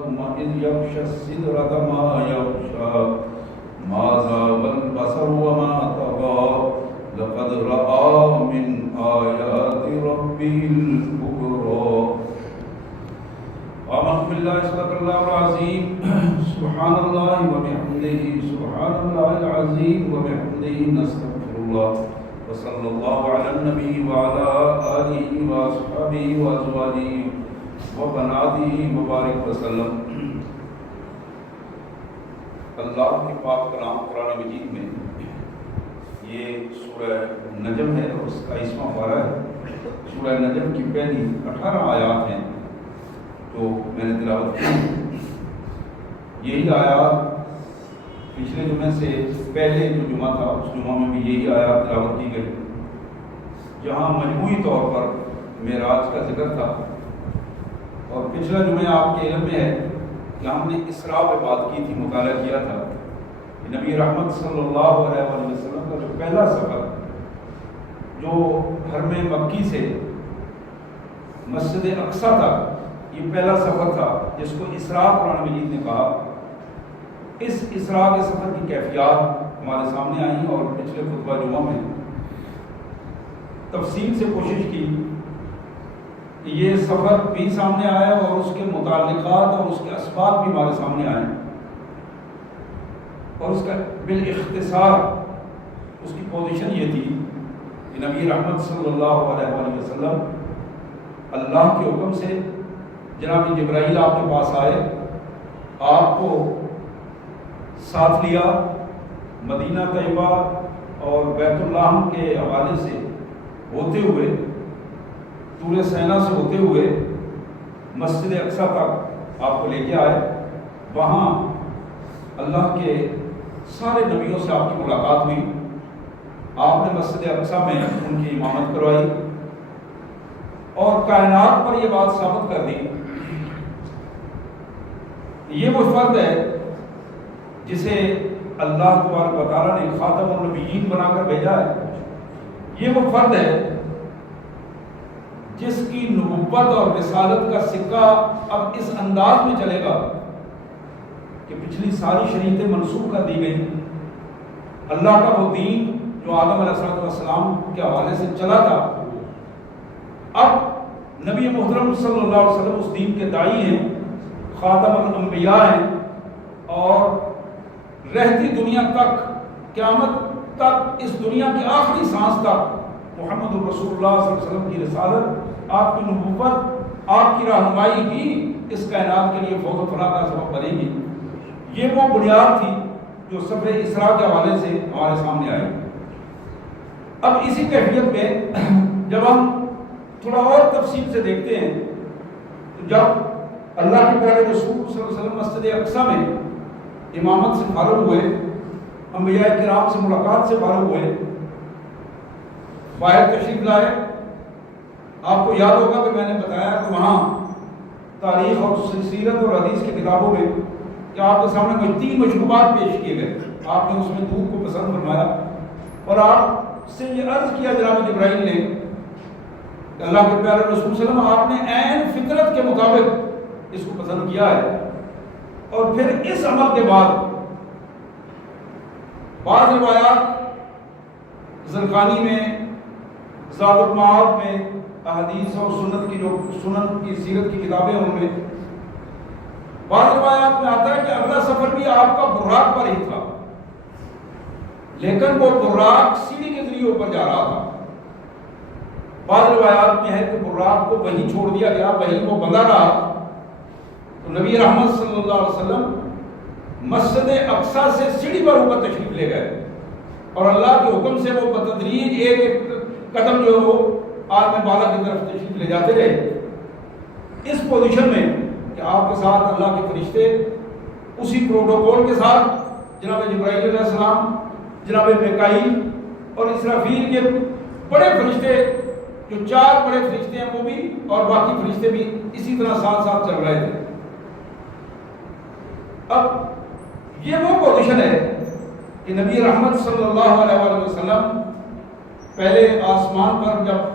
إذ يغشى السدرة ما يغشى ما زاغ البصر وما طغى لقد رأى من آيات ربه الكبرى. آمنت بالله صدق الله العظيم سبحان الله وبحمده سبحان الله العظيم وبحمده نستغفر الله وصلى الله على النبي وعلى آله وأصحابه وأزواجه وبناته مبارک وسلم. اللہ کے پاک کلام قرآن مجید میں یہ سورہ نجم ہے اور اس کا 21واں پارہ ہے. سورہ نجم کی پہلی 18 آیات ہیں جو میں نے تلاوت کی. یہی آیات پچھلے جمعے سے پہلے جو جمعہ تھا اس جمعہ میں بھی یہی آیات تلاوت کی گئی جہاں مجموعی طور پر معراج کا ذکر تھا. اور پچھلا جمعہ آپ کے علم میں ہے کہ ہم نے اسراء پہ بات کی تھی, مطالعہ کیا تھا کہ نبی رحمت صلی اللہ علیہ وسلم کا جو پہلا سفر جو حرم مکی سے مسجد اقصی تھا, یہ پہلا سفر تھا جس کو اسراء قرآن مجید نے کہا. اس اسراء کے سفر کی کیفیات ہمارے سامنے آئیں اور پچھلے خطبہ جمعہ میں تفصیل سے کوشش کی کہ یہ سفر بھی سامنے آیا اور اس کے متعلقات اور اس کے اسباب بھی ہمارے سامنے آئے, اور اس کا بالاختصار اس کی پوزیشن یہ تھی کہ نبی رحمت صلی اللہ علیہ وسلم اللہ کے حکم سے جناب جبرائیل آپ کے پاس آئے, آپ کو ساتھ لیا, مدینہ طیبہ اور بیت اللہ کے حوالے سے ہوتے ہوئے طور سینا سے ہوتے ہوئے مسجد اقصی تک آپ کو لے کے آئے. وہاں اللہ کے سارے نبیوں سے آپ کی ملاقات ہوئی. آپ نے مسجد اقصی میں ان کی امامت کروائی اور کائنات پر یہ بات ثابت کر دی یہ وہ فرد ہے جسے اللہ تبارک و تعالیٰ نے خاتم النبیین بنا کر بھیجا ہے. یہ وہ فرد ہے جس کی نبوت اور رسالت کا سکہ اب اس انداز میں چلے گا کہ پچھلی ساری شریعتیں منسوخ کر دی گئی. اللہ کا وہ دین جو آدم علیہ السلام کے حوالے سے چلا تھا, اب نبی محترم صلی اللہ علیہ وسلم اس دین کے داعی ہیں, خاتم الانبیاء ہیں, اور رہتی دنیا تک, قیامت تک, اس دنیا کی آخری سانس تک محمد الرسول اللہ صلی اللہ علیہ وسلم کی رسالت, آپ کی نبوت, آپ کی رہنمائی ہی اس کائنات کے لیے فوز و فلاح کا سبب بنے گی. یہ وہ بنیاد تھی جو سفر اسراء کے حوالے سے ہمارے سامنے آئی. اب اسی کیفیت میں جب ہم تھوڑا اور تفصیل سے دیکھتے ہیں تو جب اللہ کے پیارے رسول صلی اللہ علیہ وسلم مسجد اقصی میں امامت سے فارغ ہوئے, انبیاء کرام سے ملاقات سے فارغ ہوئے, باہر تشریف لائے. آپ کو یاد ہوگا کہ میں نے بتایا کہ وہاں تاریخ اور سیرت اور حدیث کی کتابوں میں کہ آپ کے سامنے کوئی 3 مشروبات پیش کیے گئے. آپ نے اس میں دودھ کو پسند فرمایا اور آپ سے یہ عرض کیا جناب جبرائیل نے کہ اللہ کے پیارے رسول صلی اللہ علیہ وسلم آپ نے عین فطرت کے مطابق اس کو پسند کیا ہے. اور پھر اس عمل کے بعد بعض روایات زرقانی میں, زاد المعاد میں, احادیث اور سنت کی جو سنن کی سیرت کی کتابیں ہیں ان میں بعض روایات میں آتا ہے کہ اگلا سفر بھی آپ کا براق پر ہی تھا, لیکن وہ براق سیڑھی کے ذریعے اوپر جا رہا تھا. بعض روایات میں ہے کہ براق کو وہیں چھوڑ دیا گیا, وہیں وہ بندہ رہا. تو نبی رحمت صلی اللہ علیہ وسلم مسجد اقصی سے سیڑھی پر اوپر تشریف لے گئے اور اللہ کے حکم سے وہ بتدریج ایک ایک قدم جو وہ عالم بالا کی طرف تشریف لے جاتے رہے. اس پوزیشن میں کہ آپ کے ساتھ اللہ کے فرشتے اسی پروٹوکول کے ساتھ جناب جبرائیل علیہ السلام, جناب میکائیل اور اسرافیل کے بڑے فرشتے جو 4 بڑے فرشتے ہیں وہ بھی, اور باقی فرشتے بھی اسی طرح ساتھ ساتھ چل رہے تھے. اب یہ وہ پوزیشن ہے کہ نبی رحمت صلی اللہ علیہ وسلم پہلے آسمان پر جب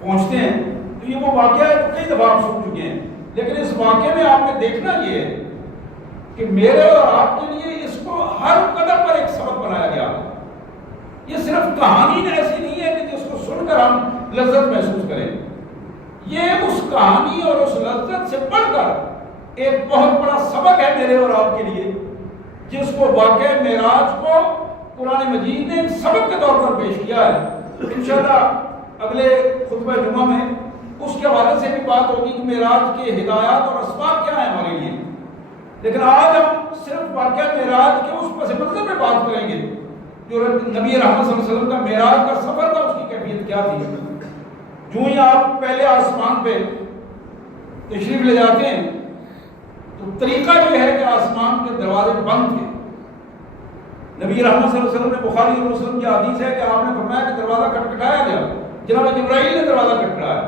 پہنچتے ہیں تو یہ وہ واقعہ کئی دفعہ آپ سن چکے ہیں لیکن اس واقعے میں آپ نے دیکھنا یہ ہے کہ میرے اور آپ کے لیے اس کو ہر قدم پر ایک سبق بنایا گیا ہے. یہ صرف کہانی ایسی نہیں ہے کہ جس کو سن کر ہم لذت محسوس کریں. یہ اس کہانی اور اس لذت سے بڑھ کر ایک بہت بڑا سبق ہے میرے اور آپ کے لیے، جس کو واقعہ معراج کو قرآن مجید نے سبق کے طور پر پیش کیا ہے. انشاءاللہ اگلے خطبہ جمعہ میں اس کے حوالے سے بھی بات ہوگی کہ معراج کے ہدایات اور اسباب کیا ہیں ہمارے لیے. لیکن آج ہم صرف واقعہ معراج کے اس پس منظر میں بات کریں گے جو نبی رحمت صلی اللہ علیہ وسلم کا معراج کا سفر تھا، اس کی کیفیت کیا تھی. جو ہی آپ پہلے آسمان پہ تشریف لے جاتے ہیں تو طریقہ یہ ہے کہ آسمان کے دروازے بند تھے. نبی رحمت صلی اللہ علیہ وسلم نے بخاری اور مسلم کی حدیث ہے کہ آپ نے فرمایا کہ دروازہ کھٹکھٹایا گیا. جناب جبرائیل نے دروازہ کھٹکھٹایا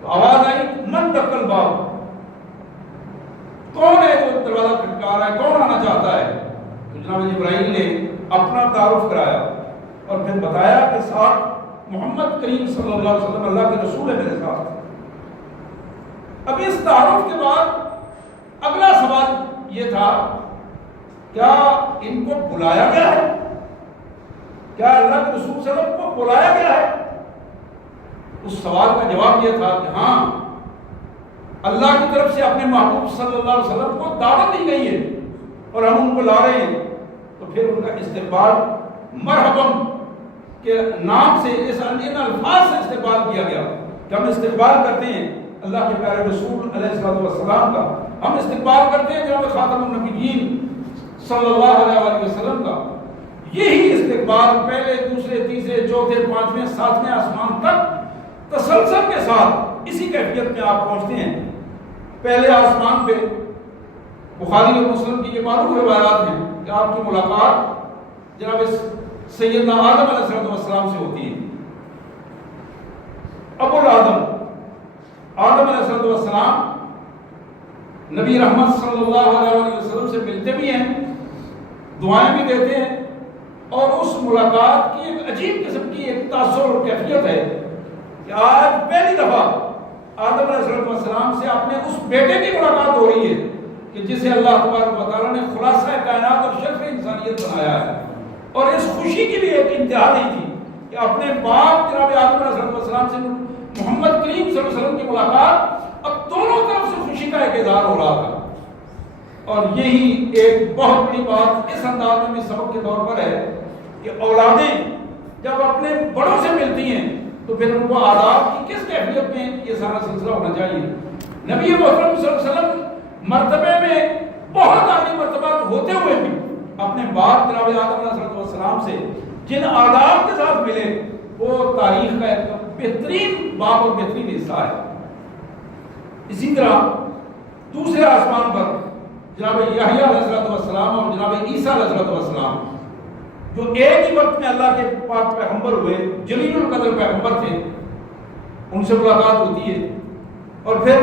تو آواز آئی من دخل باب، کون ہے جو دروازہ کھٹکا رہا ہے، کون آنا چاہتا ہے. تو جناب جبرائیل نے اپنا تعارف کرایا اور پھر بتایا کہ ساتھ محمد کریم صلی اللہ علیہ وسلم اللہ کے رسول ہے میرے ساتھ. اب اس تعارف کے بعد اگلا سوال یہ تھا کیا ان کو بلایا گیا ہے، کیا اللہ کے رسول صلی اللہ علیہ وسلم کو بلایا گیا ہے. اس سوال کا جواب یہ تھا کہ ہاں، اللہ کی طرف سے اپنے محبوب صلی اللہ علیہ وسلم کو دعوت دی گئی ہے اور ہم ان کو لا رہے ہیں. تو پھر ان کا استقبال مرحباً کے نام سے ان الفاظ سے استقبال کیا گیا کہ ہم استقبال کرتے ہیں اللہ کے پیارے رسول علیہ السلام کا، ہم استقبال کرتے ہیں جناب خاتم النبیین صلی اللہ علیہ وسلم کا. یہی استقبال پہلے دوسرے تیسرے چوتھے پانچویں ساتویں آسمان تک تسلسل کے ساتھ اسی کیفیت میں آپ پہنچتے ہیں. پہلے آسمان پہ بخاری اور مسلم کی یہ معروف روایات ہیں کہ آپ کی ملاقات جناب سیدنا آدم علیہ السلام سے ہوتی ہے. ابو الآدم آدم علیہ السلام نبی رحمت صلی اللہ علیہ وسلم سے ملتے بھی ہیں، دعائیں بھی دیتے ہیں، اور اس ملاقات کی ایک عجیب قسم کی ایک تاثر اور کیفیت ہے کہ آج پہلی دفعہ آدم علیہ السلام سے اپنے اس بیٹے کی ملاقات ہو رہی ہے کہ جسے اللہ تبارک و تعالیٰ نے خلاصہ کائنات اور شرف انسانیت بنایا ہے. اور اس خوشی کی بھی ایک انتہا نہیں تھی کہ اپنے باپ جناب آدم علیہ السلام سے محمد کریم صلی اللہ علیہ وسلم کی ملاقات اب دونوں طرف سے خوشی کا ایک اظہار ہو رہا تھا. اور یہی ایک بہت بڑی بات اس انداز میں بھی سبق کے طور پر ہے کہ اولادیں جب اپنے بڑوں سے ملتی ہیں تو پھر ان کو آداب کی کس کیفیت میں یہ سارا سلسلہ ہونا چاہیے. نبی محترم صلی اللہ علیہ وسلم مرتبے میں بہت اعلی مرتبات ہوتے ہوئے بھی اپنے باپ جناب آدم علیہ السلام سے جن آداب کے ساتھ ملے وہ تاریخ کا ایک بہترین باپ اور بہترین حصہ ہے. اسی طرح دوسرے آسمان پر جناب یحییٰ علیہ السلام اور جناب عیسیٰ علیہ السلام جو ایک ہی وقت میں اللہ کے پاک پیغمبر ہوئے، جلیل القدر پیغمبر تھے، ان سے ملاقات ہوتی ہے. اور پھر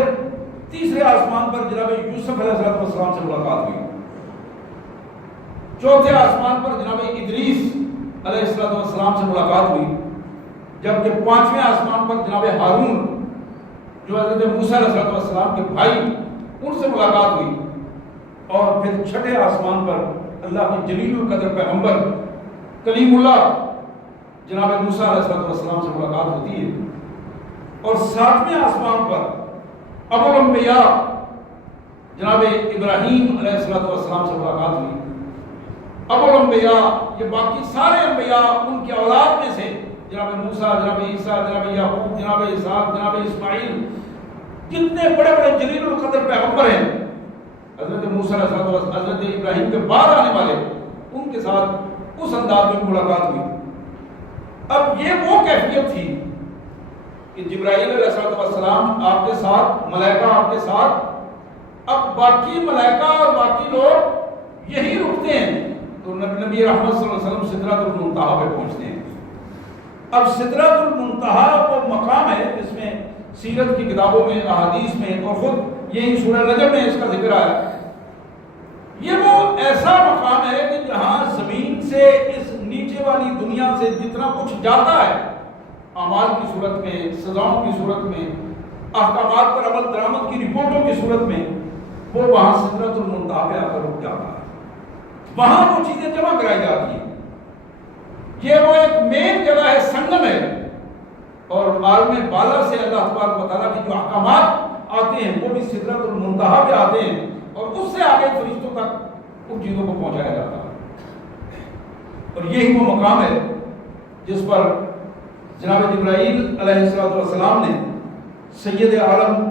تیسرے آسمان پر جناب یوسف علیہ السلام سے ملاقات ہوئی. چوتھے آسمان پر جناب ادریس علیہ السلام سے ملاقات ہوئی. جبکہ پانچویں آسمان پر جناب ہارون جو حضرت موسیٰ علیہ السلام کے بھائی، ان سے ملاقات ہوئی. اور پھر چھٹے آسمان پر اللہ کے جلیل القدر پیغمبر کلیم اللہ جناب موسیٰ علیہ السلام سے ملاقات ہوتی ہے. اور ساتویں آسمان پر ابو الانبیاء جناب ابراہیم علیہ السلام سے ملاقات ہوئی. ابو الانبیاء یہ باقی سارے انبیاء ان کی اولاد میں سے جناب موسیٰ، جناب عیسیٰ، جناب یعقوب، جناب اسحاق، جناب اسماعیل، جتنے بڑے بڑے جلیل القدر پیغمبر ہیں، حضرت موسیٰ علیہ السلام، حضرت ابراہیم کے بعد آنے والے، ان کے ساتھ اس انداز میں ملاقات ہوئی. اب یہ وہ کیفیت تھی کہ جبرائیل علیہ السلام آپ کے ساتھ، ملائکہ آپ کے ساتھ، اب باقی ملائکہ اور باقی لوگ یہی رکتے ہیں تو نبی رحمت صلی اللہ علیہ وسلم سدرۃ المنتہا پہ پہنچتے ہیں. اب سدرۃ المنتہا وہ مقام ہے جس میں سیرت کی کتابوں میں، احادیث میں، اور خود یہی سورہ نجم میں اس کا ذکر آیا. یہ وہ ایسا مقام ہے کہ جہاں زمین سے اس نیچے والی دنیا سے جتنا کچھ جاتا ہے اعمال کی صورت میں، سزاؤں کی صورت میں، احکامات پر عمل درآمد کی رپورٹوں کی صورت میں وہ وہاں سدرۃ المنتہا پہ آ کر رک جاتا ہے، وہاں وہ چیزیں جمع کرائی جاتی ہیں۔ یہ وہ ایک مین جگہ ہے، سنگم ہے، اور عالم بالا سے اللہ تبارک و تعالیٰ کے جو احکامات آتے ہیں وہ بھی سدرۃ المنتہا پہ آتے ہیں، اور اس سے آگے فرشتوں تک ان چیزوں کو پہنچایا جاتا ہے۔ اور یہی وہ مقام ہے جس پر جناب جبرائیل علیہ السلام نے سید عالم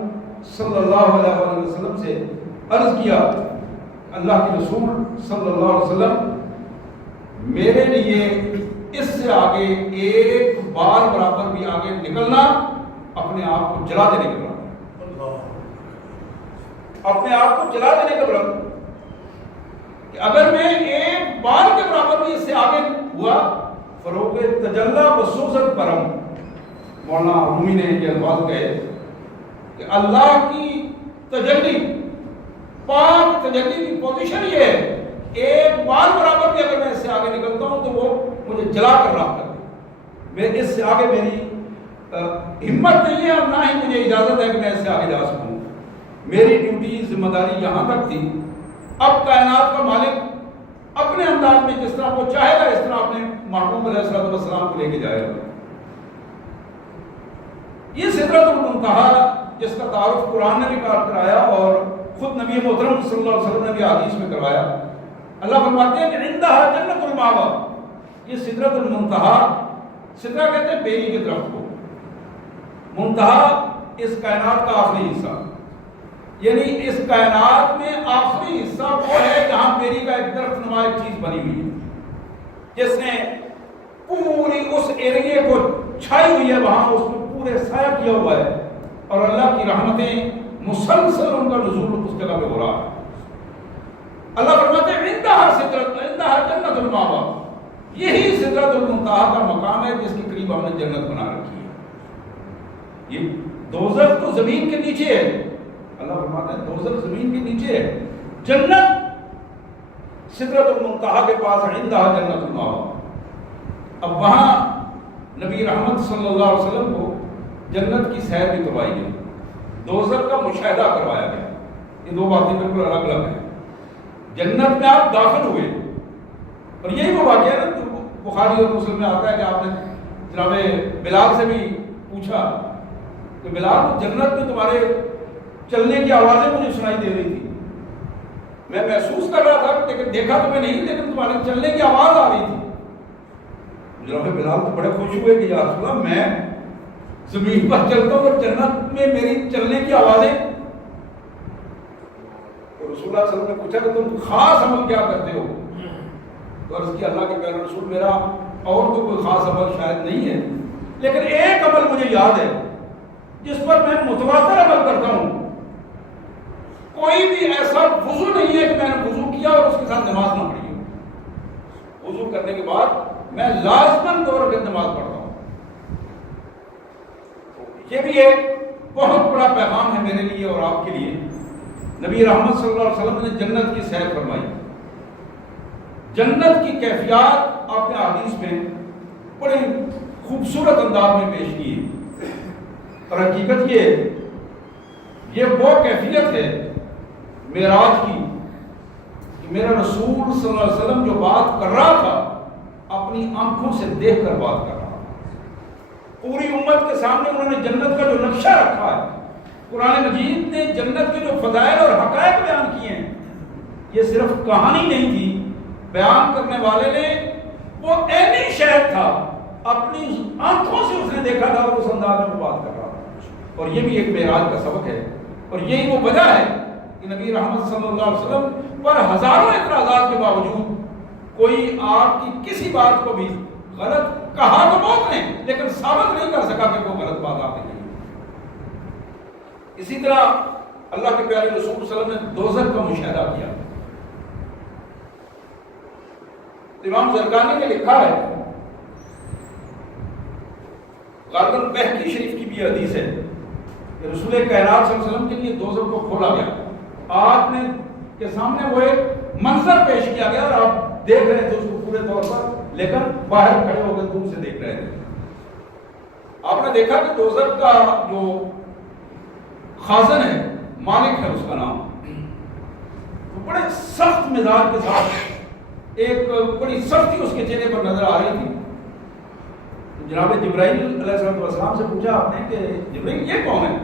صلی اللہ علیہ وسلم سے عرض کیا، اللہ کے رسول صلی اللہ علیہ وسلم میرے لیے اس سے آگے ایک بال برابر بھی آگے نکلنا اپنے آپ کو جلا دینے کے برابر، اپنے آپ کو جلا دینے کے برابر، کہ اگر میں ایک بال کے برابر بھی اس سے آگے ہوا، فروغ تجلی بسوزت پرم، مولانا رومی نے یہ الفاظ کہے کہ اللہ کی تجلی، پاک تجلی کی پوزیشن یہ ہے، ایک بال برابر بھی اگر میں اس سے آگے نکلتا ہوں تو وہ مجھے جلا کر راہ کر دے، میں اس سے آگے میری ہمت نہیں ہے، اور نہ ہی مجھے اجازت ہے کہ میں اس سے آگے جا سکوں۔ میری ڈیوٹی، ذمہ داری یہاں تک تھی، اب کائنات کا مالک اپنے انداز میں جس طرح وہ چاہے گا اس طرح اپنے محبوب علیہ السلام کو لے کے جائے گا۔ یہ سدرۃ المنتہا جس کا تعارف قرآن نے بھی کرایا اور خود نبی محترم صلی اللہ علیہ وسلم نے بھی حدیث میں کروایا۔ اللہ فرماتے ہیں کہ عندہا جنت المأویٰ، یہ سدرۃ المنتہا، سدرہ کہتے ہیں بیری کے درخت کو، منتہا اس کائنات کا آخری حصہ، یعنی اس کائنات میں آخری حصہ وہ ہے جہاں بیری کا ایک درخت نما ایک چیز بنی ہوئی ہے، جس نے پوری اس ایریے کو چھائی ہوئی ہے، وہاں اس میں پورے سایہ کیا ہوا ہے، اور اللہ کی رحمتیں مسلسل ان کا نزول اس جگہ پہ ہو رہا ہے۔ اللہ فرماتے ہیں عندہا جنت المأویٰ، یہی سدرۃ المنتہا کا مقام ہے جس کے قریب ہم نے جنت بنا رکھی ہے۔ یہ دوزخ تو زمین کے نیچے ہے، اللہ فرماتے ہیں دوزخ زمین کے نیچے ہے، جنت سدرۃ المنتہا کے پاس ہے، عندہا جنت المأویٰ۔ اب وہاں نبی رحمت صلی اللہ علیہ وسلم کو جنت کی سیر بھی کروائی گئی، دوزخ کا مشاہدہ کروایا گیا، یہ دو باتیں بالکل الگ الگ ہیں۔ جنت میں آپ داخل ہوئے، اور یہی وہ واقعہ ہے جو بخاری اور مسلم میں آتا ہے کہ آپ نے جناب بلال سے بھی پوچھا کہ بلال کو جنت میں تمہارے چلنے کی آوازیں مجھے سنائی دے رہی تھی، میں محسوس کر رہا تھا لیکن دیکھا تمہیں نہیں، لیکن تمہارے چلنے کی آواز آ رہی تھی۔ جناب بلال تو بڑے خوش ہوئے کہ یا رسول اللہ میں زمین پر چلتا ہوں اور جنت میں میری چلنے کی آوازیں۔ رسول اللہ صلی اللہ علیہ وسلم نے پوچھا کہ تم خاص عمل کیا کرتے ہو؟ تو عرض کی اللہ کے پیارے رسول میرا اور تو کوئی خاص عمل شاید نہیں ہے، لیکن ایک عمل مجھے یاد ہے جس پر میں متواتر عمل کرتا ہوں، کوئی بھی ایسا وضو نہیں ہے کہ میں نے وضو کیا اور اس کے ساتھ نماز نہ پڑھی ہو، وضو کرنے کے بعد میں لازماً طور پر نماز پڑھتا ہوں۔ یہ بھی ایک بہت بڑا پیغام ہے میرے لیے اور آپ کے لیے۔ نبی رحمت صلی اللہ علیہ وسلم نے جنت کی سیر فرمائی، جنت کی کیفیات آپ نے حدیث میں بڑے خوبصورت انداز میں پیش کی ہے، اور حقیقت یہ وہ کیفیت ہے معراج کی کہ میرا رسول صلی اللہ علیہ وسلم جو بات کر رہا تھا اپنی آنکھوں سے دیکھ کر بات کر رہا تھا، پوری امت کے سامنے انہوں نے جنت کا جو نقشہ رکھا ہے، قرآن مجید نے جنت کے جو فضائل اور حقائق بیان کیے ہیں، یہ صرف کہانی نہیں تھی، بیان کرنے والے نے وہ عینی شہد تھا، اپنی آنکھوں سے اس نے دیکھا تھا اور اس انداز میں وہ بات کر رہا تھا۔ اور یہ بھی ایک معراج کا سبق ہے، اور یہی وہ وجہ ہے کہ نبی رحمت صلی اللہ علیہ وسلم پر ہزاروں اعتراضات کے باوجود کوئی آپ کی کسی بات کو بھی غلط کہا تو بہت نے لیکن ثابت نہیں کر سکا کہ وہ غلط بات آپ نے کہی۔ اسی طرح اللہ کے پیارے رسول صلی اللہ علیہ وسلم نے دوزخ کا مشاہدہ کیا۔ امام زرقانی نے لکھا ہے، غالباً بہقی شریف کی بھی حدیث ہے کہ رسول کائنات صلی اللہ علیہ وسلم کے لیے دوزخ کو کھولا گیا، آپ نے کے سامنے وہ ایک منظر پیش کیا گیا اور آپ دیکھ رہے تھے اس کو پورے طور پر، لیکن باہر کھڑے ہو کے دور سے دیکھ رہے تھے۔ آپ نے دیکھا کہ دوزخ کا جو خازن ہے، مالک ہے اس کا نام. تو بڑے سخت مزاج کے ساتھ ایک بڑی سختی اس کے چہرے پر نظر آ رہی تھی. جناب جبرائیل علیہ السلام سے پوچھا آپ نے کہ جبرائیل یہ کون ہے؟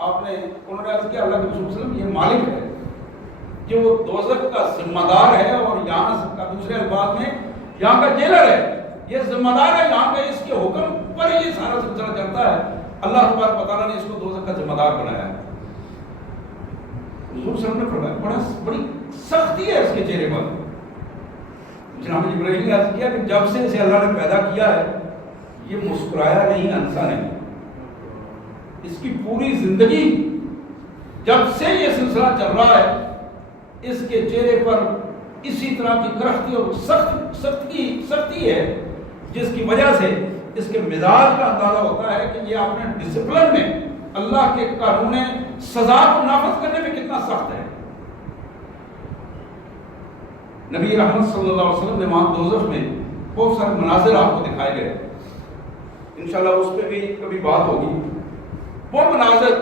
انہوں نے عرض کیا اللہ کے رسول صلی اللہ علیہ وسلم یہ مالک ہے، کہ وہ دوزخ کا ذمہ دار ہے، اور یہاں کا دوسرے الفاظ میں یہاں کا جیلر ہے، یہ ذمہ دار ہے یہاں کا، اس کے حکم پر یہ سارا سلسلہ چلتا ہے. اللہ تبارک و تعالیٰ نے اس کو دوزخ کا ذمہ دار بنایا ہے. حضور صلی اللہ علیہ وسلم نے فرمایا بڑی سختی ہے اس کے چہرے پر. جناب جبرائیل نے عرض کیا کہ جب سے اسے اللہ نے پیدا کیا ہے یہ مسکرایا نہیں، ہنسا نہیں. اس کی پوری زندگی جب سے یہ سلسلہ چل رہا ہے اس کے چہرے پر اسی طرح کی کرختی اور سختی ہے، جس کی وجہ سے اس کے مزاج کا اندازہ ہوتا ہے کہ یہ اپنے ڈسپلن میں اللہ کے قانون سزا کو نافذ کرنے میں کتنا سخت ہے. نبی رحمت صلی اللہ علیہ وسلم نے وہاں دوزخ میں بہت سارے مناظر آپ کو دکھائے گئے، انشاءاللہ اس پہ بھی کبھی بات ہوگی. وہ مناظر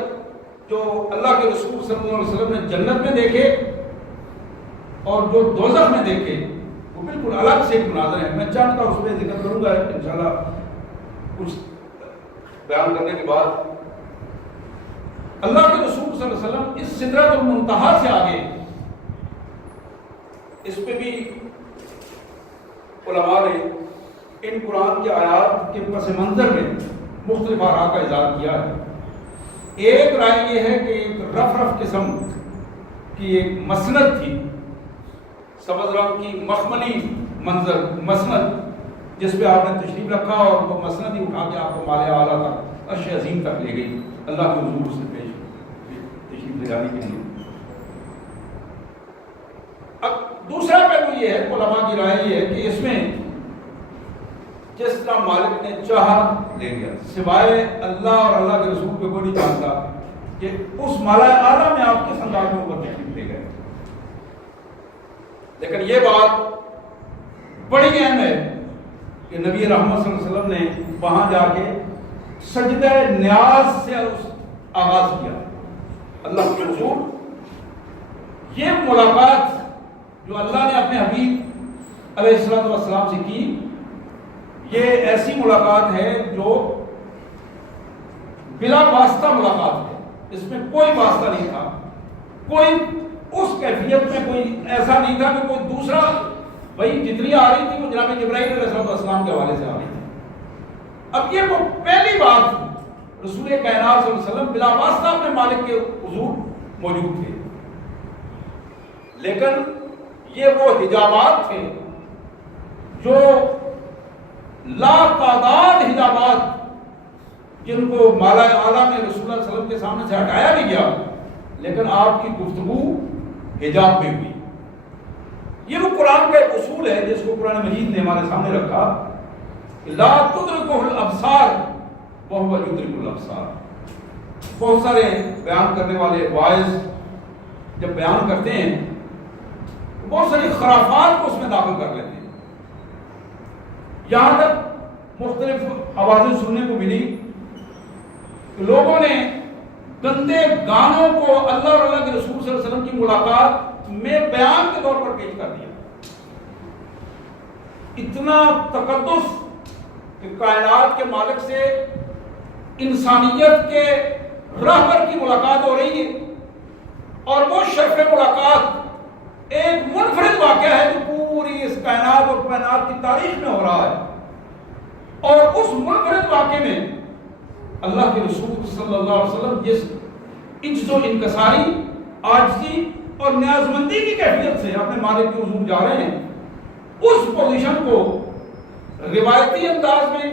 جو اللہ کے رسول صلی اللہ علیہ وسلم نے جنت میں دیکھے اور جو دوزخ میں دیکھے وہ بالکل الگ سے ایک مناظر ہے. میں چند کا اس پہ ذکر کروں گا انشاءاللہ کچھ بیان کرنے کے بعد. اللہ کے رسول صلی اللہ علیہ وسلم اس سدرۃ المنتہا سے آگے، اس پہ بھی علماء نے ان قرآن کے آیات کے پس منظر میں مختلف آراء کا اظہار کیا ہے. ایک رائے یہ ہے کہ ایک رف قسم کی ایک مسند تھی، سبز رنگ کی مخملی مسند، جس پہ آپ نے تشریف رکھا اور وہ مسند ہی اٹھا کے آپ کو مال اعلیٰ تک، عرش عظیم تک لے گئی اللہ کے حضور سے پیش تشریف لے جانے کے لیے. اب دوسرا پہلو یہ ہے، علماء کی رائے یہ ہے کہ اس میں جس طرح مالک نے چاہا لے گیا، سوائے اللہ اور اللہ کے رسول کو کوئی نہیں جانتا کہ اس مالا اعلیٰ میں آپ کس انداز میں اوپر تشریف لے گئے. لیکن یہ بات بڑی اہم ہے کہ نبی رحمت صلی اللہ علیہ وسلم نے وہاں جا کے سجدہ نیاز سے آغاز کیا. اللہ کے حضور، یہ ملاقات جو اللہ نے اپنے حبیب علیہ السلام سے کی، یہ ایسی ملاقات ہے جو بلا واسطہ ملاقات ہے. اس میں کوئی واسطہ نہیں تھا، کوئی اس کیفیت میں کوئی ایسا نہیں تھا کہ کوئی دوسرا، بھائی جتنی آ رہی تھی وہ جناب جبرائیل علیہ السلام کے حوالے سے آ رہی تھی. اب یہ وہ پہلی بات رسول کائنات صلی اللہ علیہ وسلم بلا واسطہ اپنے مالک کے حضور موجود تھے. لیکن یہ وہ حجابات تھے جو لا تعداد حجابات، جن کو مالا اعلیٰ میں رسول اللہ صلی اللہ علیہ وسلم کے سامنے سے ہٹایا نہیں گیا، لیکن آپ کی گفتگو حجاب میں ہوئی. یہ وہ قرآن کا ایک اصول ہے جس کو قرآن مجید نے ہمارے سامنے رکھا، لا تدرکہ الابصار وہو یدرک الابصار. بہت سارے بیان کرنے والے وائز جب بیان کرتے ہیں بہت ساری خرافات کو اس میں داخل کر لیتے ہیں. یہاں تک مختلف آوازیں سننے کو ملی کہ لوگوں نے گندے گانوں کو اللہ اور اللہ کے رسول صلی اللہ علیہ وسلم کی ملاقات میں بیان کے طور پر پیش کر دیا. اتنا تقدس کہ کائنات کے مالک سے انسانیت کے رہبر کی ملاقات ہو رہی ہے، اور وہ شرف ملاقات ایک منفرد واقعہ ہے جو پوری اس کائنات اور کائنات کی تاریخ میں ہو رہا ہے. اور اس منفرد واقعے میں اللہ کے رسول صلی اللہ علیہ وسلم جس عجز و انکساری، عاجزی اور نیازمندی کی کیفیت سے اپنے مالک کے حضور جا رہے ہیں، اس پوزیشن کو روایتی انداز میں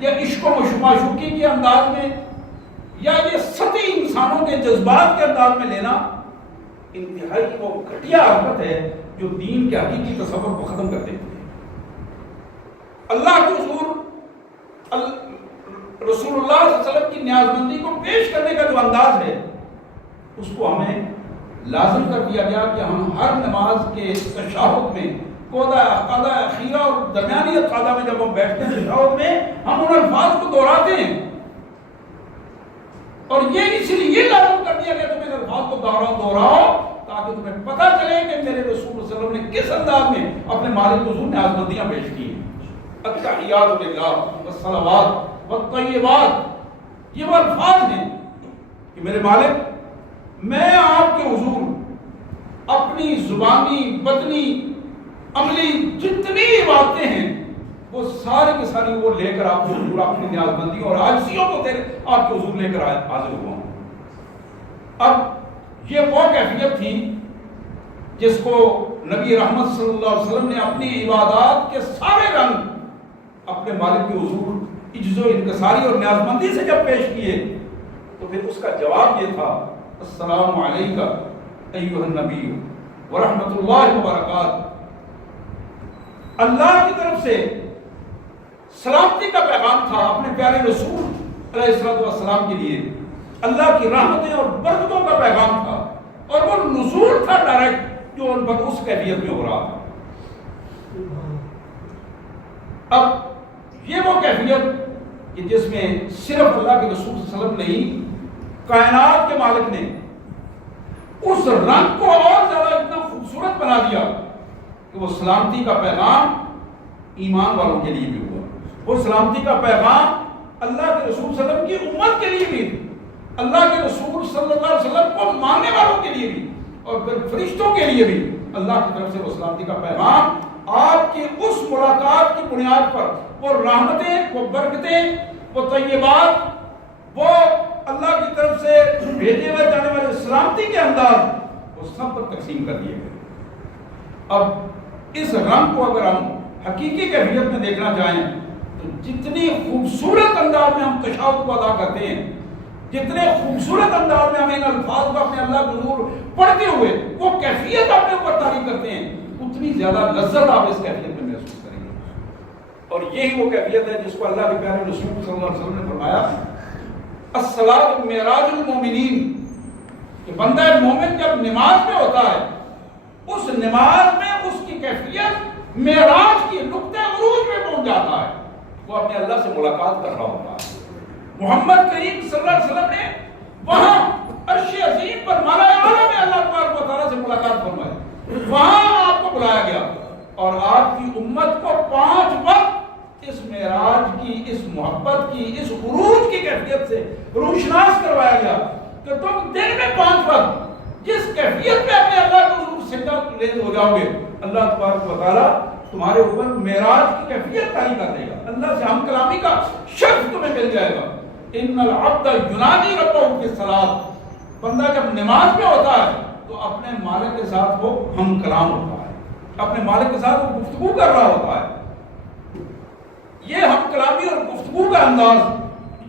یا عشق و معشوقی کے انداز میں یا یہ سطحی انسانوں کے جذبات کے انداز میں لینا انتہائی وہ گھٹیا حرکت ہے جو دین کے حقیقی تصور کو ختم کر دیتی ہے. اللہ کے حضور رسول اللہ صلی اللہ علیہ وسلم کی نیازمندی کو پیش کرنے کا جو انداز ہے اس کو ہمیں لازم کر دیا گیا کہ ہم ہر نماز کے تشہد میں قعدہ اخیرہ اور درمیانی قعدہ میں جب ہم بیٹھتے ہیں تشہد میں ہم ان الفاظ کو دہراتے ہیں. اور یہ اس لیے لازم کر دیا کہ تم ان الفاظ کو دہراؤ تاکہ تمہیں پتہ چلے کہ میرے رسول صلی اللہ علیہ وسلم نے کس انداز میں اپنے مالک حضور نیازمندیاں پیش کی ہیں۔ التحیات للہ والصلوات والطیبات، یہ وہ الفاظ ہیں کہ میرے مالک میں آپ کے حضور اپنی زبانی بدنی عملی جتنی باتیں ہیں وہ ساری کی ساری وہ لے کر آپ کے حضور اپنی نیازمندی اور عاجزیوں کو آپ کے حضور لے کر حاضر ہوا ہوں۔ اب یہ وہ کیفیت تھی جس کو نبی رحمت صلی اللہ علیہ وسلم نے اپنی عبادات کے سارے رنگ اپنے مالک کے حضور عجز و انکساری اور نیازمندی سے جب پیش کیے تو پھر اس کا جواب یہ تھا، السلام علیکہ ایھا النبی ورحمۃ اللہ وبرکاتہ۔ اللہ کی طرف سے سلامتی کا پیغام تھا اپنے پیارے رسول علیہ السلام کے لیے، اللہ کی رحمتیں اور برکتوں کا پیغام تھا، اور وہ نزول تھا ڈائریکٹ جو ان پر اس کیفیت میں ہو رہا تھا۔ اب یہ وہ کیفیت کہ جس میں صرف اللہ کے رسول صلی اللہ علیہ وسلم نہیں، کائنات کے مالک نے اس رنگ کو اور زیادہ اتنا خوبصورت بنا دیا کہ وہ سلامتی کا پیغام ایمان والوں کے لیے بھی ہوا، وہ سلامتی کا پیغام اللہ کے رسول صلی اللہ علیہ وسلم کی امت کے لیے بھی، اللہ کے رسول صلی اللہ علیہ وسلم کو ماننے والوں کے لیے بھی، اور پھر فرشتوں کے لیے بھی اللہ کی طرف سے وہ سلامتی کا پیغام آپ کی اس ملاقات کی بنیاد پر وہ رحمتیں، وہ برکتیں، وہ طیبات، وہ اللہ کی طرف سے بھیجے ہوئے جانے والے سلامتی کے انداز وہ سب پر تقسیم کر دیے گئے۔ اب اس رنگ کو اگر ہم حقیقی کیفیت میں دیکھنا چاہیں تو جتنی خوبصورت انداز میں ہم تشہد کو ادا کرتے ہیں، جتنے خوبصورت انداز میں ہم ان الفاظ کو اپنے اللہ کے حضور پڑھتے ہوئے وہ کیفیت اپنے اوپر طاری کرتے ہیں، اتنی زیادہ لذت آپ اس کیفیت میں محسوس کریں گے۔ اور یہی وہ کیفیت ہے جس کو اللہ کے پیارے رسول صلی اللہ علیہ وسلم نے فرمایا، الصلاۃ معراج المومنین، کہ بندہ مومن جب نماز میں ہوتا ہے اس نماز میں اس کی کیفیت معراج کی نقطہ عروج میں پہنچ جاتا ہے، وہ اپنے اللہ سے ملاقات کر رہا ہوتا ہے۔ محمد کریم صلی اللہ علیہ وسلم نے وہاں عرش عظیم پر مالا اعلیٰ میں اللہ تبارک و تعالیٰ سے ملاقات فرمائی، وہاں آپ کو بلایا گیا اور آپ کی امت کو 5 وقت اس معراج کی، اس محبت کی، اس عروج کی کیفیت سے روشناس کروایا گیا کہ تم دن میں 5 وقت جس کیفیت میں اپنے اللہ کے حضور سجدہ ریز ہو جاؤ گے، اللہ تبارک و تعالیٰ تمہارے اوپر معراج کی کیفیت طاری کر دے گا، اللہ سے ہم کلامی کا شرف تمہیں مل جائے گا۔ ان العبد ینادی ربہ فی الصلاۃ، بندہ جب نماز میں ہوتا ہے تو اپنے مالک کے ساتھ وہ ہم کلام ہوتا ہے، اپنے مالک کے ساتھ وہ گفتگو کر رہا ہوتا ہے۔ یہ ہم کلامی اور گفتگو کا انداز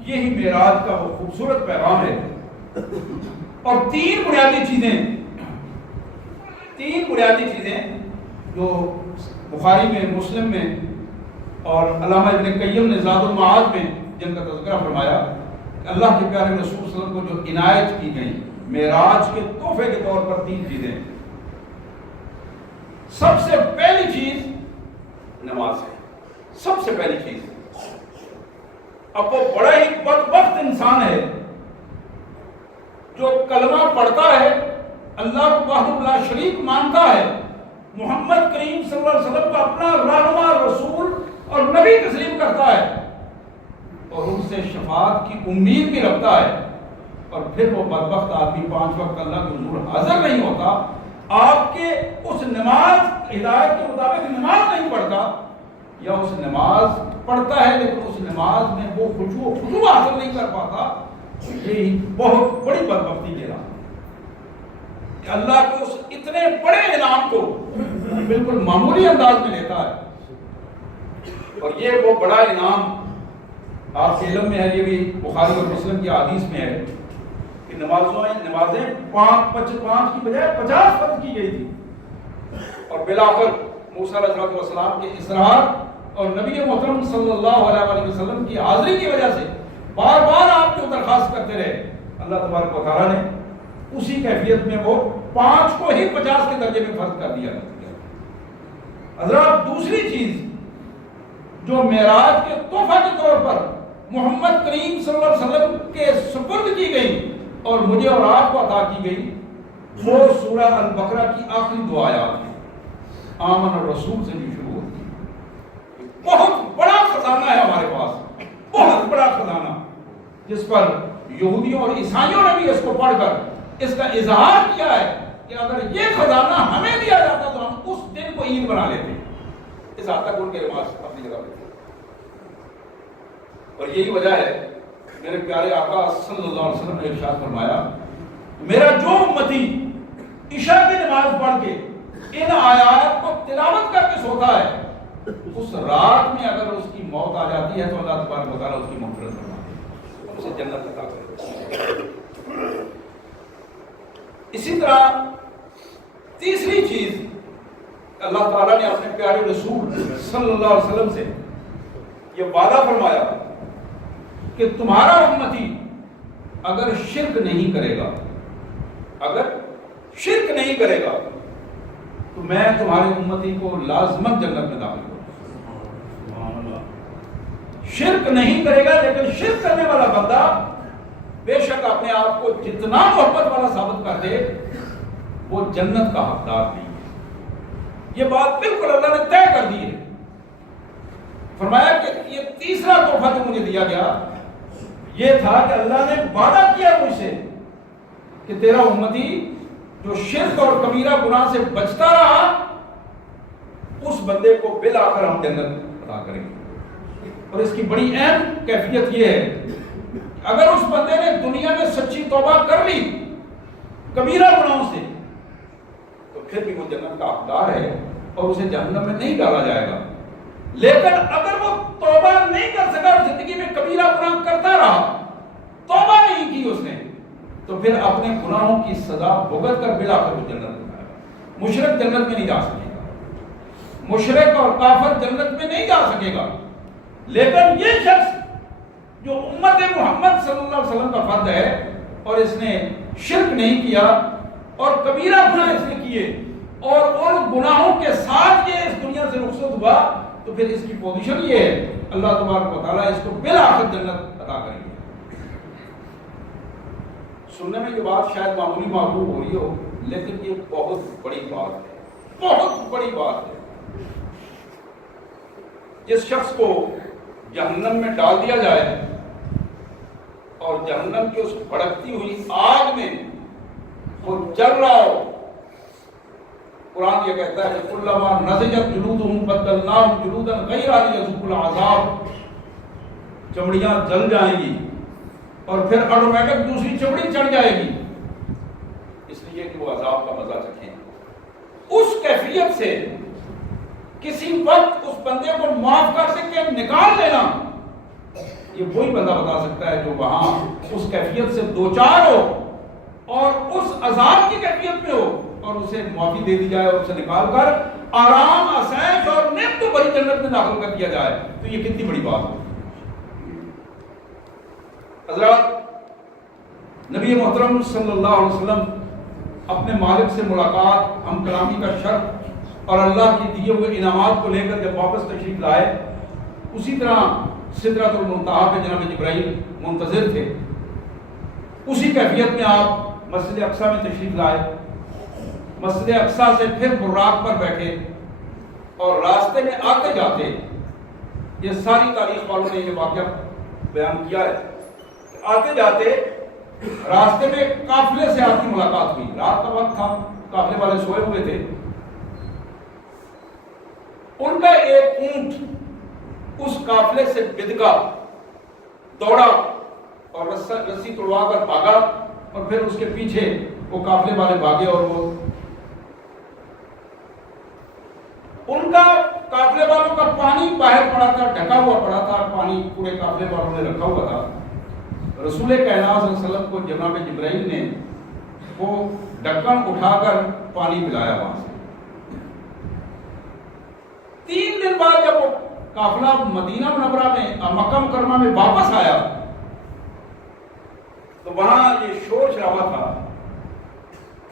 یہی معراج کا وہ خوبصورت پیغام ہے۔ اور 3 بنیادی چیزیں جو بخاری میں، مسلم میں اور علامہ ابن قیم نے زاد المعاد میں جن کا تذکرہ فرمایا، اللہ کے پیارے رسول صلی اللہ علیہ وسلم کو جو عنایت کی گئی معراج کے تحفے کے طور پر 3 چیزیں۔ سب سے پہلی چیز نماز ہے، سب سے پہلی چیز۔ اب وہ بڑا ہی بدبخت انسان ہے جو کلمہ پڑھتا ہے، اللہ کو وحدہ لا شریک مانتا ہے، محمد کریم صلی اللہ علیہ وسلم کو اپنا رہنما، رسول اور نبی تسلیم کرتا ہے اور ان سے شفاعت کی امید بھی رکھتا ہے، اور پھر وہ بدبخت آدمی 5 وقت اللہ کے حضور حاضر نہیں ہوتا، آپ کے اس نماز ہدایت کے مطابق نماز نہیں پڑھتا، یا اس نماز پڑھتا ہے لیکن اس نماز میں وہ خشوع حاصل نہیں کر پاتا، یہی بہت بڑی بدبختی کے نام کہ اللہ کے اس اتنے بڑے انعام کو بالکل معمولی انداز میں لیتا ہے۔ اور یہ وہ بڑا انعام آپ کے علم میں ہے، یہ بھی بخاری اور مسلم کی حدیث میں ہے کہ نمازیں 5 کی بجائے 50 فرض کی گئی تھی، اور بالآخر موسیٰ علیہ السلام کے اصرار اور نبی محترم صلی اللہ علیہ وسلم کی حاضری کی وجہ سے بار بار آپ جو درخواست کرتے رہے، اللہ تبارک و تعالیٰ نے اسی کیفیت میں وہ 5 کو ہی 50 کے درجے میں فرض کر دیا۔ حضرات دوسری چیز جو معراج کے تحفہ کے طور پر محمد کریم صلی اللہ علیہ وسلم کے سپرد کی گئی اور مجھے اور آپ کو عطا کی گئی، وہ سورہ البقرہ کی آخری دو آیات ہیں، آمن الرسول سے جو شروع ہوتی ہے۔ بہت بڑا خزانہ ہے ہمارے پاس، بہت بڑا خزانہ، جس پر یہودیوں اور عیسائیوں نے بھی اس کو پڑھ کر اس کا اظہار کیا ہے کہ اگر یہ خزانہ ہمیں دیا جاتا تو ہم اس دن کو عید بنا لیتے۔ اس حد تک ان کے رواج اپنی جگہ پہ تھے، اور یہی وجہ ہے میرے پیارے آقا صلی اللہ علیہ وسلم نے ارشاد فرمایا، میرا جو امتی عشاء کی نماز پڑھ کے ان آیات کو تلاوت کر کے سوتا ہے، اس رات میں اگر اس کی موت آ جاتی ہے تو اللہ تبارک و تعالیٰ اس کی مغفرت فرماتے ہیں اور اسے جنت عطا کرتے ہیں۔ اسی طرح تیسری چیز اللہ تعالیٰ نے اپنے پیارے رسول صلی اللہ علیہ وسلم سے یہ وعدہ فرمایا کہ تمہارا امتی اگر شرک نہیں کرے گا، اگر شرک نہیں کرے گا تو میں تمہاری امتی کو لازمت جنت میں داخل کروں۔ شرک نہیں کرے گا، لیکن شرک کرنے والا بندہ بے شک اپنے آپ کو جتنا محبت والا ثابت کر دے وہ جنت کا حقدار نہیں ہے۔ یہ بات بالکل اللہ نے طے کر دی ہے۔ فرمایا کہ یہ تیسرا تحفہ جو مجھے دیا گیا یہ تھا کہ اللہ نے وعدہ کیا مجھ سے کہ تیرا امتی جو شرک اور کبیرہ گناہ سے بچتا رہا اس بندے کو بالآخر ہم جنت عطا کریں گے۔ اور اس کی بڑی اہم کیفیت یہ ہے کہ اگر اس بندے نے دنیا میں سچی توبہ کر لی کبیرہ گناہوں سے تو پھر بھی وہ جنت کا حقدار ہے اور اسے جہنم میں نہیں ڈالا جائے گا۔ لیکن اگر وہ توبہ نہیں کر سکا، زندگی میں کبیرہ گناہ کرتا رہا، توبہ نہیں کی اس نے، تو پھر اپنے گناہوں کی سزا بھگت کر بالآخر وہ جنت میں جائے گا۔ مشرک جنت میں نہیں جا سکے گا، مشرک اور کافر جنت میں نہیں جا سکے گا، لیکن یہ شخص جو امت محمد صلی اللہ علیہ وسلم کا فرد ہے اور اس نے شرک نہیں کیا اور کبیرہ گناہ اس نے کیے اور ان گناہوں کے ساتھ یہ اس دنیا سے رخصت ہوا، تو پھر اس کی پوزیشن یہ ہے اللہ تبارک و تعالیٰ اس کو بالآخر جنت عطا کریں گے۔ سننے میں یہ بات شاید معمولی معلوم ہو رہی ہو، لیکن یہ بہت بڑی بات ہے، بہت بڑی بات ہے۔ جس شخص کو جہنم میں ڈال دیا جائے اور جہنم کی اس بھڑکتی ہوئی آگ میں وہ جل رہا ہو، قرآن یہ کہتا ہے کلما نضجت جلودہم بدلناہم جلودا غیرہا لیذوقوا العذاب، چمڑیاں جل جائیں گی اور پھر آٹومیٹک دوسری چمڑی چڑھ جائے گی اس لیے کہ وہ عذاب کا مزہ چکھیں۔ اس کیفیت سے کسی وقت اس بندے کو معاف کر کے نکال لینا، یہ وہی بندہ بتا سکتا ہے جو وہاں اس کیفیت سے دوچار ہو اور اس عذاب کی کیفیت میں ہو اور اسے معافی دے دی جائے اور اسے نکال کر آرام، آسائش اور نعمت بھری جنت میں داخل کر دیا جائے، تو یہ کتنی بڑی بات ہے۔ حضرات، نبی محترم صلی اللہ علیہ وسلم اپنے مالک سے ملاقات، ہم کلامی کا شرف اور اللہ کی دیے ہوئے انعامات کو لے کر جب واپس تشریف لائے، اسی طرح سدرۃ المنتہا پہ جناب جبرائیل منتظر تھے، اسی کیفیت میں آپ مسجد اقصیٰ میں تشریف لائے۔ مسجد اقصیٰ سے پھر براق پر بیٹھے اور راستے میں آتے جاتے، یہ ساری تاریخ والوں نے یہ واقعہ بیان کیا ہے، آتے جاتے راستے میں قافلے سے آپ کی ملاقات ہوئی، رات کا وقت تھا، قافلے والے سوئے ہوئے تھے، ان کا ایک اونٹ اس قافلے سے بدکا، دوڑا اور رسی توڑوا کر بھاگا اور پھر اس کے پیچھے وہ قافلے والے بھاگے اور وہ ان کا قافلے والوں کا پانی باہر پڑا تھا، ڈھکا ہوا پڑا تھا، پانی پورے قافلے والوں نے رکھا ہوا تھا۔ رسول کائنات صلی اللہ علیہ وسلم کو جناب جبرائیل نے وہ ڈھکن اٹھا کر پانی پلایا وہاں سے۔ 3 دن بعد جب وہ قافلہ مدینہ منورہ میں مکہ مکرمہ میں واپس آیا تو وہاں یہ شور شرابہ تھا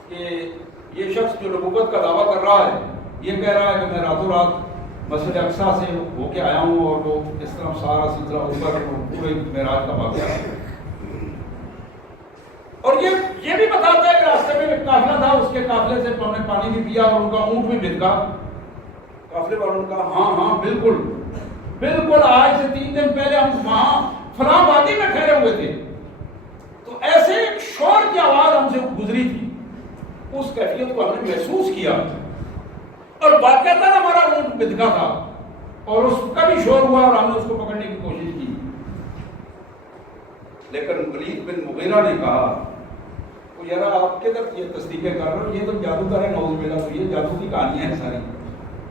کہ یہ شخص جو نبوت کا دعویٰ کر رہا ہے، یہ کہہ رہا ہے کہ میں راتوں رات مسجد اقصیٰ سے ہو کے آیا ہوں اور وہ اس طرح سارا سلسلہ اوپر پورے معراج کا واقعہ ہے. اور یہ بھی بتاتا ہے کہ راستے میں ایک قافلہ تھا, اس کے قافلے سے ہم نے پانی بھی پیا اور ان کا اونٹ بھی بھدکا. قافلے والوں نے کہا ہاں بالکل بالکل, آج سے 3 دن پہلے ہم وہاں فلاں وادی میں ٹھہرے ہوئے تھے تو ایسے ایک شور کی آواز ہم سے گزری تھی, اس کیفیت کو ہم نے محسوس کیا اور واقعتاً ہمارا اونٹ بھدکا تھا اور اس کا بھی شور ہوا اور ہم نے اس کو پکڑنے کی کوشش کی. لیکن ولید بن مغیرہ نے کہا یار آپ کے طرف یہ تصدیقیں کر رہے ہو, یہ تو جادوگر ہے, نعوذ باللہ, تو یہ جادو کی کہانیاں ہیں ساری.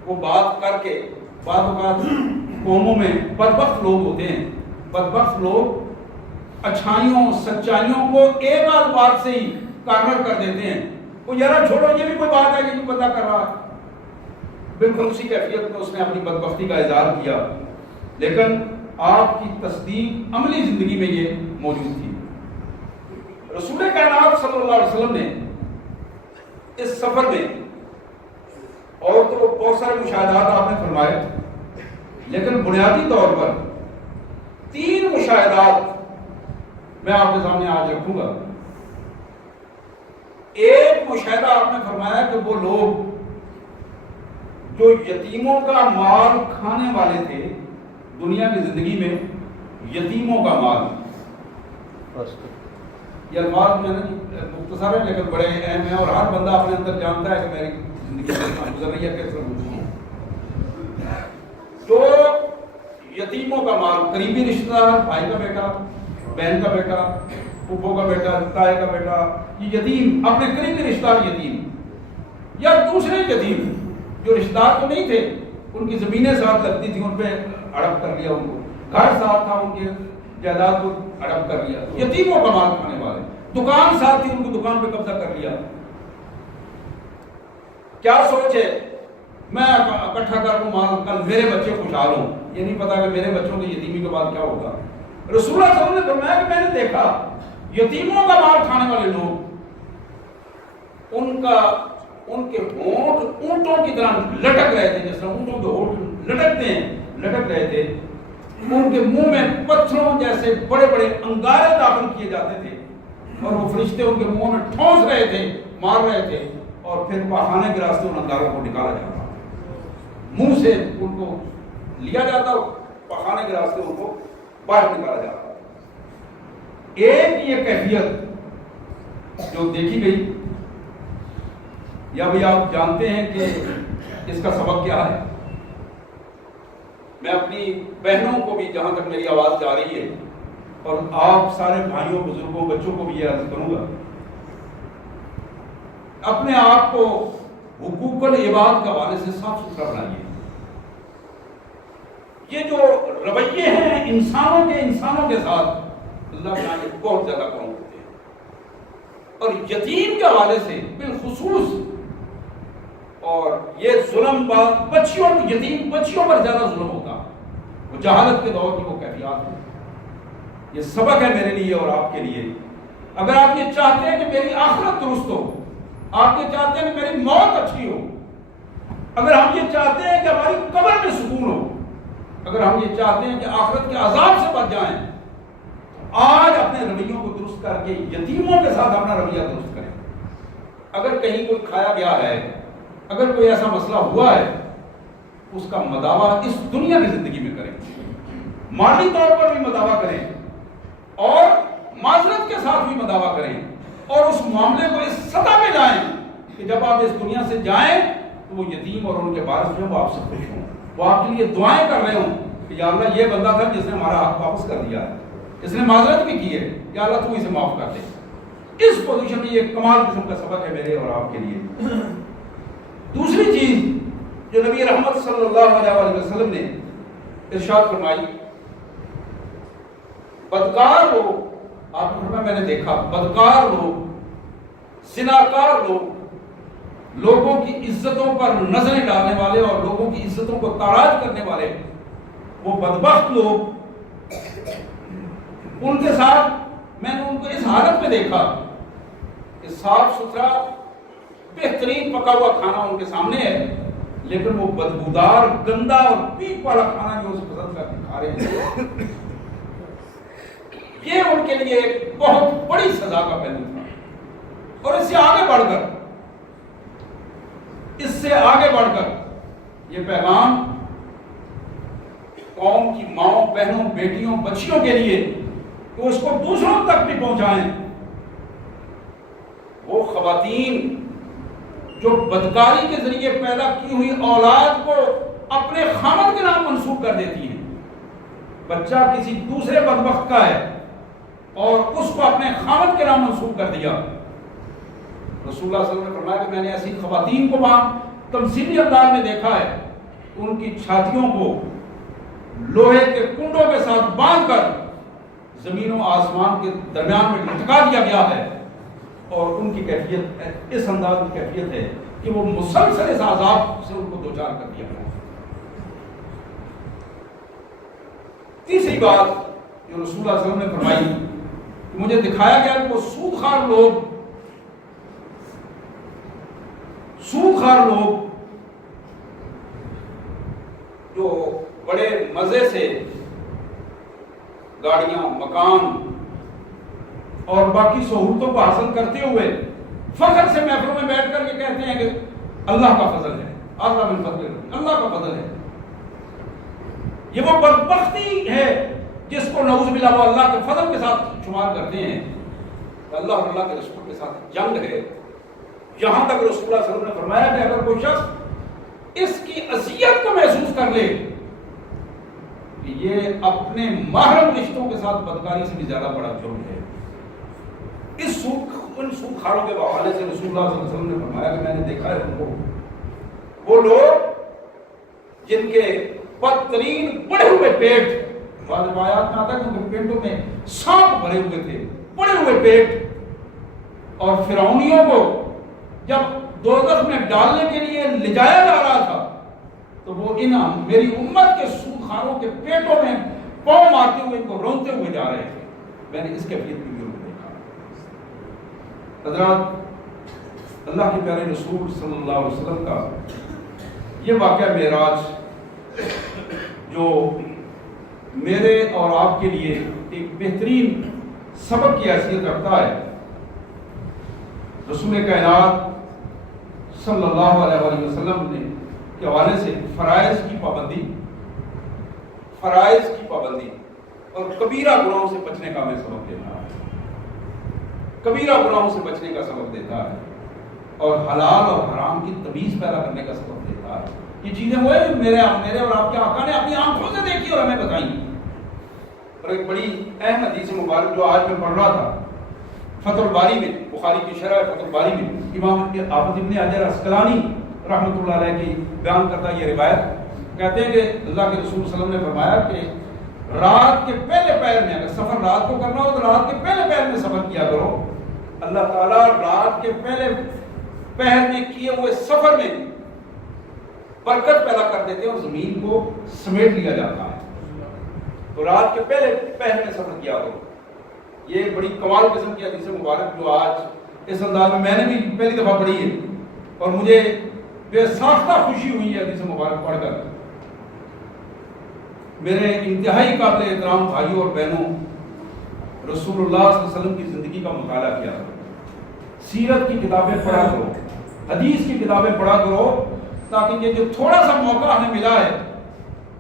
وہ بات کر کے بعض اوقات قوموں میں بدبخت لوگ ہوتے ہیں, بدبخت لوگ اچھائیوں سچائیوں کو ایک آدھ بات سے ہی کارنر کر دیتے ہیں. وہ یار چھوڑو, یہ بھی کوئی بات ہے, یہ تو پتہ کر رہا ہے. بالکل اسی کیفیت میں اس نے اپنی بدبختی کا اظہار کیا, لیکن آپ کی تصدیق عملی زندگی میں یہ موجود تھی. رسول کائنات صلی اللہ علیہ وسلم نے اس سفر میں اور تو بہت سارے مشاہدات آپ نے فرمائے, لیکن بنیادی طور پر 3 مشاہدات میں آپ کے سامنے آج رکھوں گا. ایک مشاہدہ آپ نے فرمایا کہ وہ لوگ جو یتیموں کا مال کھانے والے تھے, دنیا کی زندگی میں یتیموں کا مال, یہ الفاظ میں نے مختصر ہے لیکن بڑے اہم ہیں اور ہر بندہ اپنے اندر جانتا ہے کہ میری زندگی گزر رہی ہے کس طرح گزری ہے. تو یتیموں کا مال, قریبی رشتہ دار, بھائی کا بیٹا, بہن کا بیٹا, پھوپھو کا بیٹا, تائے کا بیٹا, یہ یتیم, اپنے قریبی رشتہ دار یتیم, یا دوسرے یتیم جو رشتہ دار تو نہیں تھے, ان کی زمینیں ساتھ لگتی تھیں, ان پہ ہڑپ کر لیا, ان کو گھر ساتھ تھا, ان کے جائیداد کو ہڑپ کر لیا. یتیموں کا مال کھانے والے, دکان ساتھ تھی, ان کو دکان پہ قبضہ کر لیا. کیا سوچ ہے, میں اکٹھا کر لوں مال, کل میرے بچے خوشحال ہوں, یہ نہیں پتا کہ میرے بچوں کی یتیمی کے بعد کیا ہوگا. رسول اللہ صلی اللہ علیہ وسلم نے فرمایا کہ میں نے دیکھا یتیموں کا مال کھانے والے لوگ, ان کے ہونٹ اونٹوں کی طرح لٹک رہے تھے, جس طرح اونٹوں کے ہونٹ لٹکتے ہیں, لٹک رہے تھے. ان کے منہ میں پتھروں جیسے بڑے بڑے انگارے داخل کیے جاتے تھے اور وہ فرشتے ان کے منہ میں ٹھونس رہے تھے, مار رہے تھے, اور پھر پخانے کے راستے ان انگاروں کو نکالا جاتا, منہ سے ان کو لیا جاتا اور پخانے کے راستے ان کو باہر نکالا جاتا. ایک یہ کیفیت جو دیکھی گئی, یا بھی آپ جانتے ہیں کہ اس کا سبب کیا ہے. میں اپنی بہنوں کو بھی, جہاں تک میری آواز جا رہی ہے, اور آپ سارے بھائیوں, بزرگوں, بچوں کو بھی یہ عرض کروں گا, اپنے آپ کو حقوق العباد کے حوالے سے صاف ستھرا بنائیے. یہ جو رویے ہیں انسانوں کے ساتھ, اللہ تعالیٰ بہت زیادہ کام کرتے ہیں. اور یتیم کے حوالے سے بالخصوص, اور یہ ظلم بچیوں, یتیم بچیوں پر زیادہ ظلم ہوتا, وہ جہالت کے دور کی وہ کیفیات ہیں. یہ سبق ہے میرے لیے اور آپ کے لیے. اگر آپ یہ چاہتے ہیں کہ میری آخرت درست ہو, آپ یہ چاہتے ہیں کہ میری موت اچھی ہو, اگر ہم یہ چاہتے ہیں کہ ہماری قبر میں سکون ہو, اگر ہم یہ چاہتے ہیں کہ آخرت کے عذاب سے بچ جائیں, تو آج اپنے رویوں کو درست کر کے یتیموں کے ساتھ اپنا رویہ درست کریں. اگر کہیں کوئی کھایا گیا ہے, اگر کوئی ایسا مسئلہ ہوا ہے, اس کا مداوع اس دنیا کی زندگی میں کریں, مالی طور پر بھی مداوع کریں اور معذرت کے ساتھ بھی مداوع کریں, اور اس معاملے کو اس سطح پہ لائیں کہ جب آپ اس دنیا سے جائیں تو وہ یتیم اور ان کے وارث جو وہ آپ سے خوش ہوں, وہ آپ کے لیے دعائیں کر رہے ہوں کہ یا اللہ یہ بندہ تھا جس نے ہمارا حق واپس کر دیا ہے, اس نے معذرت بھی کی ہے, یا اللہ تو اسے معاف کر دے. اس پوزیشن میں یہ کمال قسم کا سبق ہے میرے اور آپ کے لیے. دوسری چیز جو نبی رحمت صلی اللہ علیہ وسلم نے ارشاد فرمائی, بدکار لوگ, آپ نے فرمایا میں نے دیکھا بدکار لوگ, زناکار لوگ, لوگوں کی عزتوں پر نظریں ڈالنے والے اور لوگوں کی عزتوں کو تاراج کرنے والے, وہ بدبخت لوگ, ان کے ساتھ میں نے ان کو اس حالت میں دیکھا کہ صاف ستھرا بہترین پکا ہوا کھانا ان کے سامنے ہے, لیکن وہ بدبودار گندا اور پیپ والا کھانا جو اسے پسند کر کے کھا رہے ہیں، یہ ان کے لیے بہت بڑی سزا کا پہلو تھا۔ اور اس سے آگے بڑھ کر یہ پیغام قوم کی ماؤں، بہنوں، بیٹیوں، بچیوں کے لیے کہ اس کو دوسروں تک بھی پہنچائیں۔ وہ خواتین جو بدکاری کے ذریعے پیدا کی ہوئی اولاد کو اپنے خامد کے نام منسوب کر دیتی ہیں، بچہ کسی دوسرے بدبخت کا ہے اور اس کو اپنے خامد کے نام منسوب کر دیا۔ رسول اللہ صلی اللہ علیہ وسلم نے فرمایا کہ میں نے ایسی خواتین کو وہاں تمثیلی انداز میں دیکھا ہے کہ ان کی چھاتیوں کو لوہے کے کنڈوں کے ساتھ باندھ کر زمین و آسمان کے درمیان میں لٹکا دیا گیا ہے، اور ان کی کیفیت اس انداز کی کیفیت ہے کہ وہ مسلسل اس عذاب سے ان کو دوچار کر دیا گیا۔ تیسری بات جو رسول اللہ صلی اللہ علیہ وسلم نے فرمائی کہ مجھے دکھایا گیا کہ وہ سودخوار لوگ جو بڑے مزے سے گاڑیاں، مکان اور باقی سہولتوں کو حاصل کرتے ہوئے فخر سے محفلوں میں بیٹھ کر یہ کہتے ہیں کہ اللہ کا فضل ہے، اللہ من فضل، اللہ کا فضل ہے۔ یہ وہ بدبختی ہے جس کو نعوذ باللہ وہ اللہ کے فضل کے ساتھ شمار کرتے ہیں۔ اللہ اور اللہ کے رسول کے ساتھ جنگ ہے، یہاں تک رسول اللہ صلی اللہ علیہ وسلم نے فرمایا کہ اگر کوئی شخص اس کی اذیت کو محسوس کر لے کہ یہ اپنے محرم رشتوں کے ساتھ بدکاری سے بھی زیادہ بڑا جرم ہے۔ ان سودخواروں کے حوالے سے رسول اللہ صلی اللہ علیہ وسلم نے فرمایا کہ میں نے دیکھا ہے ان کو، وہ لوگ جن کے بدترین بڑے ہوئے پیٹ، بعض روایات میں آتا ہے کہ ان کے پیٹوں میں سانپ بھرے ہوئے تھے، بڑے ہوئے پیٹ، اور فرعونیوں کو جب دوزخ میں ڈالنے کے لیے لے جایا جا رہا تھا تو وہ ان میری امت کے سودخواروں کے پیٹوں میں پاؤں مارتے ہوئے ان کو رونتے ہوئے جا رہے تھے۔ میں نے اس کیفیت بھی دیکھا۔ حضرات، اللہ کے پیارے رسول صلی اللہ علیہ وسلم کا یہ واقعہ معراج جو میرے اور آپ کے لیے ایک بہترین سبق کی حیثیت رکھتا ہے، رسول کائنات صلی اللہ علیہ وسلم نے کے حوالے سے فرائض کی پابندی اور کبیرہ گناہوں سے بچنے کا ہمیں سبق دیتا ہے، کبیرہ گناہوں سے بچنے کا سبق دیتا ہے، اور حلال اور حرام کی تمیز پیدا کرنے کا سبق دیتا ہے۔ یہ چیزیں وہ ہیں میرے اور آپ کے آقا نے اپنی آنکھوں سے دیکھی اور ہمیں بتائی۔ اور ایک بڑی اہم حدیث مبارک جو آج میں پڑھ رہا تھا، فتح الباری میں، بخاری کی شرح فتح الباری میں امام حافظ ابن حجر عسقلانی رحمۃ اللہ علیہ کی بیان کرتا یہ روایت، کہتے ہیں کہ اللہ کے رسول صلی اللہ علیہ وسلم نے فرمایا کہ رات کے پہلے پہر میں، اگر سفر رات کو کرنا ہو تو رات کے پہلے پہر میں سفر کیا کرو۔ اللہ تعالیٰ رات کے پہلے پہر میں کیے ہوئے سفر میں برکت پیدا کر دیتے ہیں اور زمین کو سمیٹ لیا جاتا ہے۔ تو رات کے پہلے پہر میں سفر کیا کرو۔ یہ بڑی کمال قسم کی حدیث مبارک جو آج اس انداز میں نے بھی پہلی دفعہ پڑھی ہے اور مجھے بے ساختہ خوشی ہوئی ہے حدیث مبارک پڑھ کر۔ میرے انتہائی قابل احترام بھائیوں اور بہنوں، رسول اللہ صلی اللہ علیہ وسلم کی زندگی کا مطالعہ کیا کرو، سیرت کی کتابیں پڑھا کرو، حدیث کی کتابیں پڑھا کرو، تاکہ یہ جو تھوڑا سا موقع ہمیں ملا ہے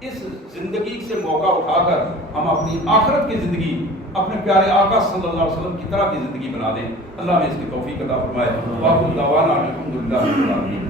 اس زندگی سے موقع اٹھا کر ہم اپنی آخرت کی زندگی اپنے پیارے آقا صلی اللہ علیہ وسلم کی طرح کی زندگی بنا دیں۔ اللہ نے اس کی توفیق عطا فرمائے۔ وآخر دعوانا الحمدللہ رب العالمین۔